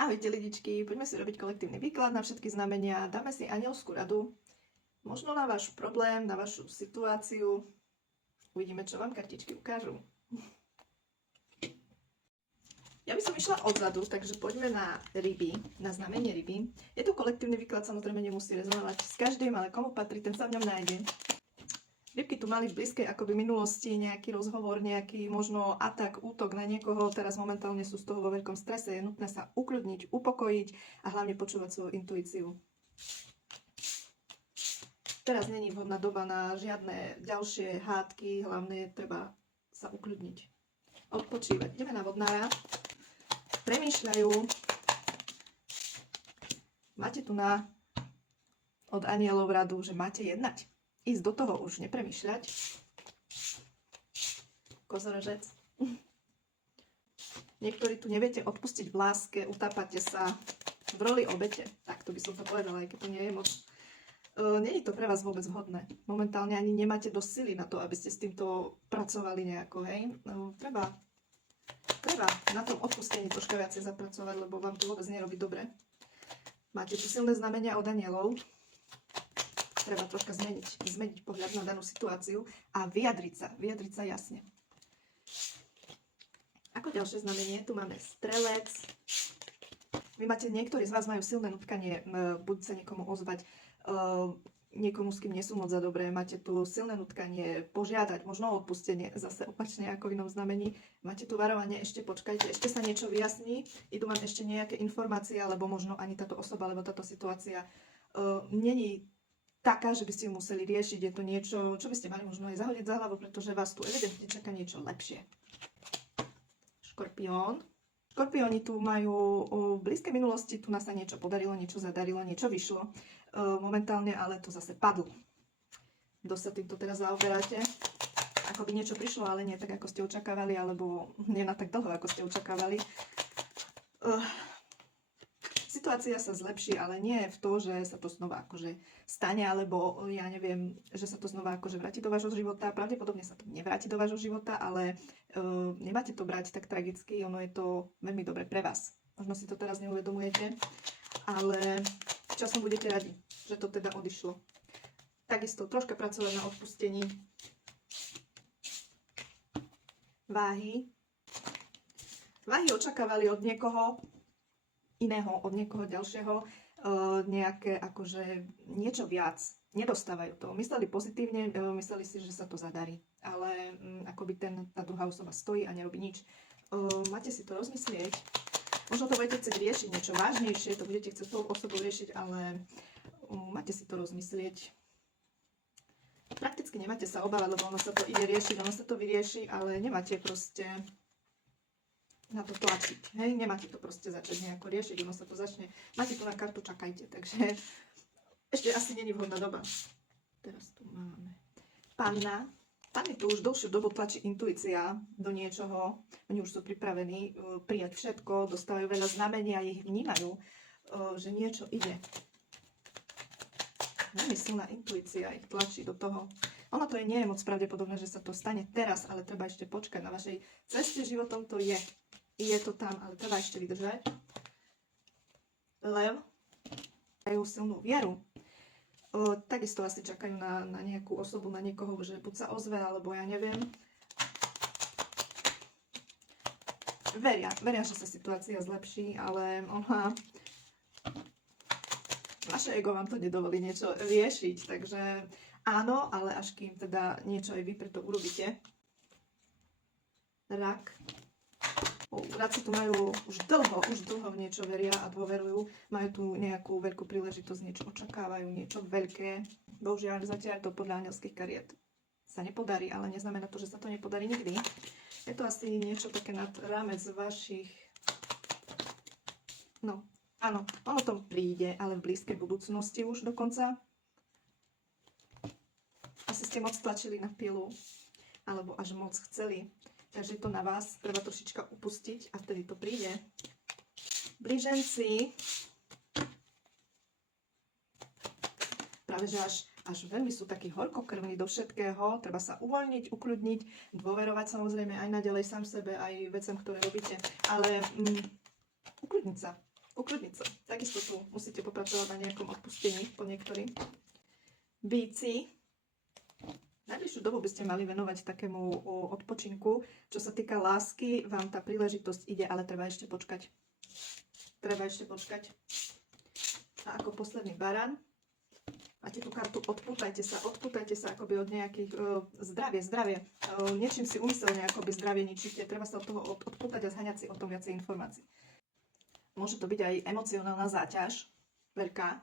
Ahojte lidičky, poďme si robiť kolektívny výklad na všetky znamenia, dáme si anielskú radu, možno na váš problém, na vašu situáciu. Uvidíme, čo vám kartičky ukážu. Ja by som išla odzadu, takže poďme na ryby, na znamenie ryby. Je to kolektívny výklad, samozrejme nemusí rezonovať s každým, ale komu patrí, ten sa v ňom nájde. Rybky tu mali v blízkej akoby minulosti nejaký rozhovor, nejaký možno atak, útok na niekoho. Teraz momentálne sú z toho vo veľkom strese. Je nutné sa ukľudniť, upokojiť a hlavne počúvať svoju intuíciu. Teraz není vhodná doba na žiadne ďalšie hádky, hlavne treba sa ukľudniť, odpočívať. Ideme na vodnára. Premýšľajú. Máte tu od anielov radu, že máte jednať. Ísť do toho už nepremýšľať. Kozorožec. Niektorí tu neviete odpustiť v láske, utápate sa v roli obete. Tak to by som to povedala, aj keď to nie je moc. Nie je to pre vás vôbec vhodné. Momentálne ani nemáte dosť sily na to, aby ste s týmto pracovali nejako, hej. Treba na tom odpustení troška viacej zapracovať, lebo vám to vôbec nerobí dobre. Máte tu silné znamenia od anielov. Treba troška zmeniť pohľad na danú situáciu a vyjadriť sa jasne. Ako ďalšie znamenie, tu máme strelec. Niektorí z vás majú silné nutkanie, buď sa niekomu ozvať, niekomu, s kým nie sú moc za dobré. Máte tu silné nutkanie požiadať, možno o odpustenie, zase opačne ako v inom znamení. Máte tu varovanie, ešte počkajte, ešte sa niečo vyjasní, idú vám ešte nejaké informácie, alebo možno ani táto osoba, alebo táto situácia není taká, že by ste ju museli riešiť. Je to niečo, čo by ste mali možno aj zahodiť za hlavu, pretože vás tu evidentne čaká niečo lepšie. Škorpión. Škorpióni tu majú v blízkej minulosti, tu nás sa niečo podarilo, niečo zadarilo, niečo vyšlo. Momentálne ale to zase padlo. Kto sa týmto teraz zaoberáte? Ako by niečo prišlo, ale nie tak, ako ste očakávali, alebo nie na tak dlho, ako ste očakávali. Situácia sa zlepší, ale nie v to, že sa to znova akože stane, alebo ja neviem, že sa to znova akože vráti do vášho života. Pravdepodobne sa to nevráti do vášho života, ale nemáte to brať tak tragicky, ono je to veľmi dobre pre vás. Možno si to teraz neuvedomujete, ale časom budete radi, že to teda odišlo. Takisto troška pracovať na odpustení. Váhy. Váhy očakávali od niekoho iného, od niekoho ďalšieho, nejaké akože niečo viac. Nedostávajú to. Mysleli pozitívne, mysleli si, že sa to zadarí. Ale akoby tá druhá osoba stojí a nerobí nič. Máte si to rozmyslieť. Možno to budete chcieť riešiť niečo vážnejšie, to budete chcieť tou osobou riešiť, ale máte si to rozmyslieť. Prakticky nemáte sa obávať, lebo ono sa to ide riešiť, ono sa to vyrieši, ale nemáte proste na to tlačiť. Hej, nemáte to proste začať nejako riešiť, ono sa to začne. Máte tu na kartu, čakajte, takže ešte asi není vhodná doba. Teraz tu máme Panna. Panny tu už dlhšiu dobu tlačí intuícia do niečoho. Oni už sú pripravení prijať všetko, dostávajú veľa znamení a ich vnímajú, že niečo ide. Veľmi silná intuícia ich tlačí do toho. Ono to nie je moc pravdepodobné, že sa to stane teraz, ale treba ešte počkať. Na vašej ceste životom to je. Je to tam, ale treba ešte vydržať. Lev. Majú silnú vieru. Takisto asi čakajú na nejakú osobu, na niekoho, že buď sa ozve, alebo ja neviem. Veria, že sa situácia zlepší, ale vaše ego vám to nedovolí niečo riešiť, takže áno, ale až kým teda niečo aj vy preto urobíte. Rak. Raci tu majú už dlho v niečo veria a dôverujú. Majú tu nejakú veľkú príležitosť, niečo očakávajú, niečo veľké. Bohužiaľ, zatiaľ to podľa anielských kariet sa nepodarí, ale neznamená to, že sa to nepodarí nikdy. Je to asi niečo také nad rámec vašich. No, áno, ono to príde, ale v blízkej budúcnosti už dokonca. Asi ste moc tlačili na pilu, alebo až moc chceli. Takže je to na vás, treba trošička upustiť a vtedy to príde. Blíženci. Práve, že až veľmi sú takí horkokrvní do všetkého. Treba sa uvoľniť, ukľudniť, dôverovať samozrejme aj naďalej sám sebe, aj vecem, ktoré robíte. Ale ukľudniť sa. Ukludniť sa. Takisto tu musíte popracovať na nejakom odpustení po niektorým. Víci. Najbližšiu dobu by ste mali venovať takému odpočinku. Čo sa týka lásky, vám tá príležitosť ide, ale treba ešte počkať. Treba ešte počkať. A ako posledný barán, máte tú kartu odpútajte sa akoby od nejakých, zdravie. Niečím si umyselne akoby zdravie ničíte. Treba sa od toho odpútať a zhaňať si o tom viacej informácií. Môže to byť aj emocionálna záťaž, veľká.